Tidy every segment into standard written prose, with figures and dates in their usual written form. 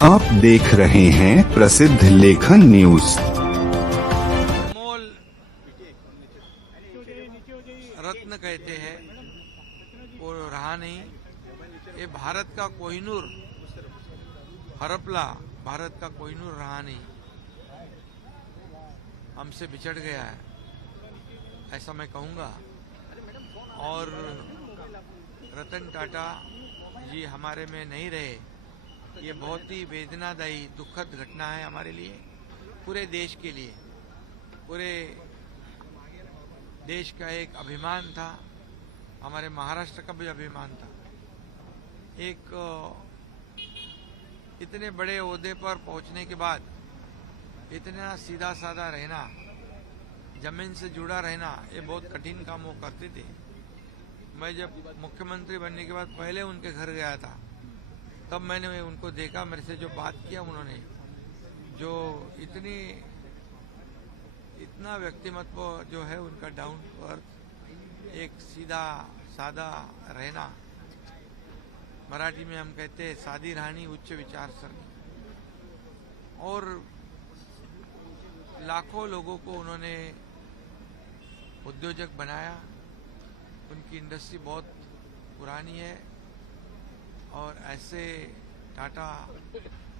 आप देख रहे हैं प्रसिद्ध लेखन न्यूज। अनमोल रत्न कहते हैं, वो रहा नहीं। ये भारत का कोहिनूर, हरपला भारत का कोहिनूर रहा नहीं, हमसे बिछड़ गया है, ऐसा मैं कहूँगा। और रतन टाटा जी हमारे में नहीं रहे, ये बहुत ही वेदनादायी दुखद घटना है हमारे लिए, पूरे देश के लिए। पूरे देश का एक अभिमान था, हमारे महाराष्ट्र का भी अभिमान था। एक इतने बड़े ओहदे पर पहुंचने के बाद इतना सीधा साधा रहना, जमीन से जुड़ा रहना, ये बहुत कठिन काम वो करते थे। मैं जब मुख्यमंत्री बनने के बाद पहले उनके घर गया था, तब मैंने उनको देखा, मेरे से जो बात किया उन्होंने, जो इतना व्यक्तिमत्व जो है उनका, डाउन टू अर्थ, एक सीधा सादा रहना, मराठी में हम कहते हैं सादी राहणी उच्च विचारसरणी। और लाखों लोगों को उन्होंने उद्योजक बनाया। उनकी इंडस्ट्री बहुत पुरानी है और ऐसे टाटा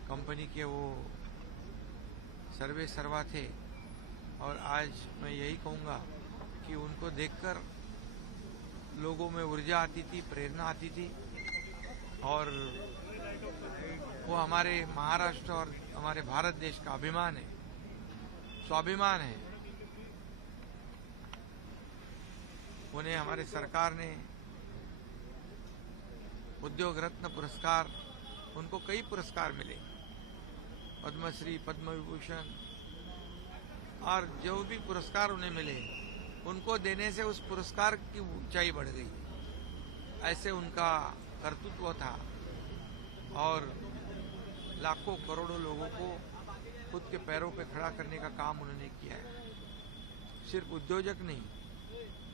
कंपनी के वो सर्वे सर्वा थे। और आज मैं यही कहूँगा कि उनको देखकर लोगों में ऊर्जा आती थी, प्रेरणा आती थी। और वो हमारे महाराष्ट्र और हमारे भारत देश का अभिमान है, स्वाभिमान है। उन्हें हमारे सरकार ने उद्योग रत्न पुरस्कार, उनको कई पुरस्कार मिले, पद्मश्री, पद्म विभूषण, और जो भी पुरस्कार उन्हें मिले, उनको देने से उस पुरस्कार की ऊंचाई बढ़ गई। ऐसे उनका कर्तृत्व था। और लाखों करोड़ों लोगों को खुद के पैरों पे खड़ा करने का काम उन्होंने किया है। सिर्फ उद्योजक नहीं,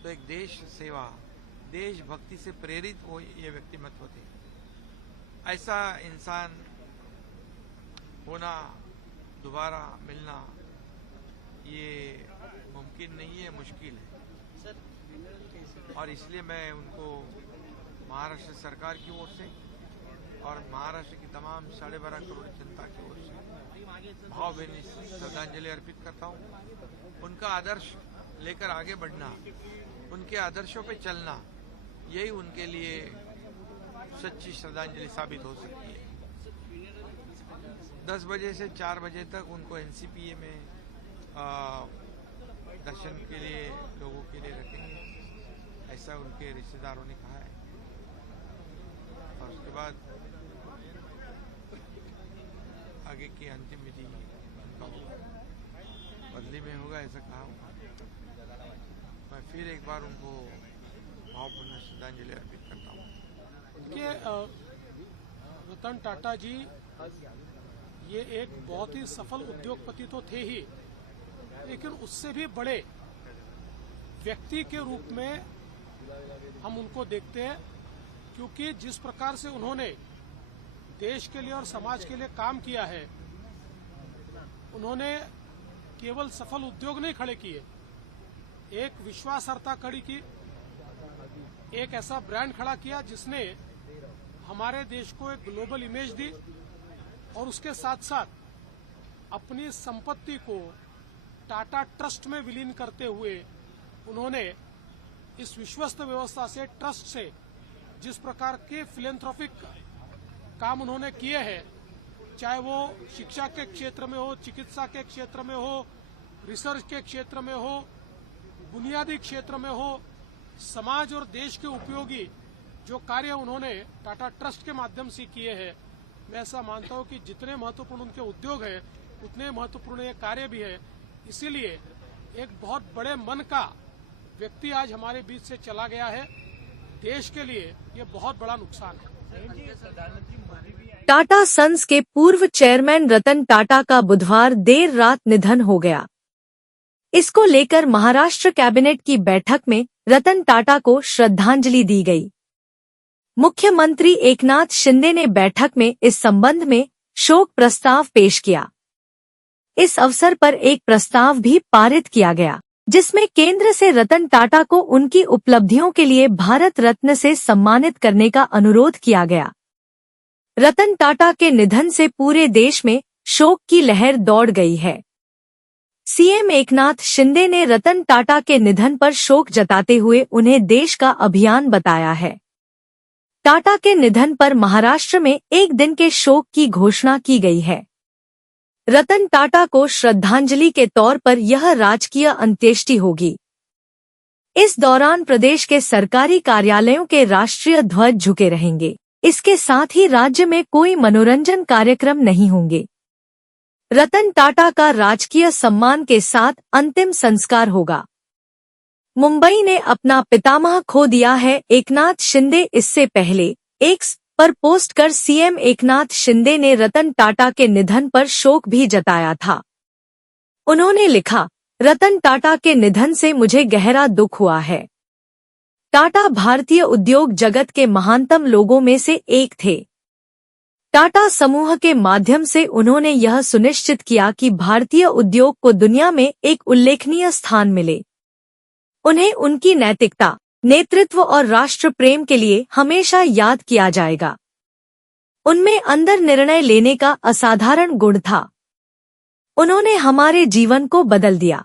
तो एक देश सेवा, देशभक्ति से प्रेरित वो ये व्यक्तिमत्व थे। ऐसा इंसान होना, दोबारा मिलना, ये मुमकिन नहीं है, मुश्किल है। और इसलिए मैं उनको महाराष्ट्र सरकार की ओर से और महाराष्ट्र की तमाम 12.5 करोड़ जनता की ओर से भावभीनी श्रद्धांजलि अर्पित करता हूँ। उनका आदर्श लेकर आगे बढ़ना, उनके आदर्शों पे चलना, यही उनके लिए सच्ची श्रद्धांजलि साबित हो सकती है। 10 बजे से 4 बजे तक उनको एनसीपीए में दर्शन के लिए लोगों के लिए रखेंगे, ऐसा उनके रिश्तेदारों ने कहा है। और उसके बाद आगे की अंतिम विधि उनका होगा, बदली में होगा, ऐसा कहा होगा। मैं फिर एक बार उनको भावपूर्ण श्रद्धांजलि अर्पित करता हूँ। देखिए, रतन टाटा जी ये एक बहुत ही सफल उद्योगपति तो थे ही, लेकिन उससे भी बड़े व्यक्ति के रूप में हम उनको देखते हैं। क्योंकि जिस प्रकार से उन्होंने देश के लिए और समाज के लिए काम किया है, उन्होंने केवल सफल उद्योग नहीं खड़े किए, एक विश्वासार्हता खड़ी की, एक ऐसा ब्रांड खड़ा किया जिसने हमारे देश को एक ग्लोबल इमेज दी। और उसके साथ साथ अपनी संपत्ति को टाटा ट्रस्ट में विलीन करते हुए उन्होंने इस विश्वस्त व्यवस्था से, ट्रस्ट से, जिस प्रकार के फिलेंथ्रोपिक काम उन्होंने किए हैं, चाहे वो शिक्षा के क्षेत्र में हो, चिकित्सा के क्षेत्र में हो, रिसर्च के क्षेत्र में हो, बुनियादी क्षेत्र में हो, समाज और देश के उपयोगी जो कार्य उन्होंने टाटा ट्रस्ट के माध्यम से किए हैं, मैं ऐसा मानता हूं कि जितने महत्वपूर्ण उनके उद्योग है, उतने महत्वपूर्ण ये कार्य भी है। इसीलिए एक बहुत बड़े मन का व्यक्ति आज हमारे बीच से चला गया है। देश के लिए ये बहुत बड़ा नुकसान है। टाटा सन्स के पूर्व चेयरमैन रतन टाटा का बुधवार देर रात निधन हो गया। इसको लेकर महाराष्ट्र कैबिनेट की बैठक में रतन टाटा को श्रद्धांजलि दी गई। मुख्यमंत्री एकनाथ शिंदे ने बैठक में इस संबंध में शोक प्रस्ताव पेश किया। इस अवसर पर एक प्रस्ताव भी पारित किया गया, जिसमें केंद्र से रतन टाटा को उनकी उपलब्धियों के लिए भारत रत्न से सम्मानित करने का अनुरोध किया गया। रतन टाटा के निधन से पूरे देश में शोक की लहर दौड़ गई है। सीएम एकनाथ शिंदे ने रतन टाटा के निधन पर शोक जताते हुए उन्हें देश का अभियान बताया है। टाटा के निधन पर महाराष्ट्र में एक दिन के शोक की घोषणा की गई है। रतन टाटा को श्रद्धांजलि के तौर पर यह राजकीय अंत्येष्टि होगी। इस दौरान प्रदेश के सरकारी कार्यालयों के राष्ट्रीय ध्वज झुके रहेंगे। इसके साथ ही राज्य में कोई मनोरंजन कार्यक्रम नहीं होंगे। रतन टाटा का राजकीय सम्मान के साथ अंतिम संस्कार होगा। मुंबई ने अपना पितामह खो दिया है, एकनाथ शिंदे। इससे पहले एक्स पर पोस्ट कर सीएम एकनाथ शिंदे ने रतन टाटा के निधन पर शोक भी जताया था। उन्होंने लिखा, रतन टाटा के निधन से मुझे गहरा दुख हुआ है। टाटा भारतीय उद्योग जगत के महानतम लोगों में से एक थे। टाटा समूह के माध्यम से उन्होंने यह सुनिश्चित किया कि भारतीय उद्योग को दुनिया में एक उल्लेखनीय स्थान मिले। उन्हें उनकी नैतिकता, नेतृत्व और राष्ट्र प्रेम के लिए हमेशा याद किया जाएगा। उनमें अंदर निर्णय लेने का असाधारण गुण था। उन्होंने हमारे जीवन को बदल दिया।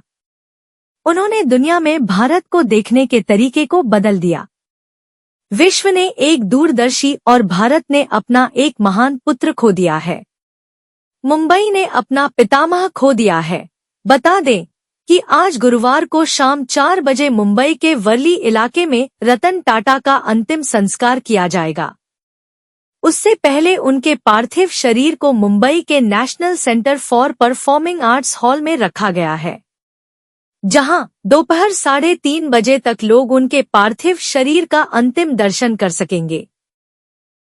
उन्होंने दुनिया में भारत को देखने के तरीके को बदल दिया। विश्व ने एक दूरदर्शी और भारत ने अपना एक महान पुत्र खो दिया है। मुंबई ने अपना पितामह खो दिया है। बता दें कि आज गुरुवार को शाम 4 बजे मुंबई के वर्ली इलाके में रतन टाटा का अंतिम संस्कार किया जाएगा। उससे पहले उनके पार्थिव शरीर को मुंबई के national centre for performing arts hall में रखा गया है, जहां दोपहर 3:30 बजे तक लोग उनके पार्थिव शरीर का अंतिम दर्शन कर सकेंगे।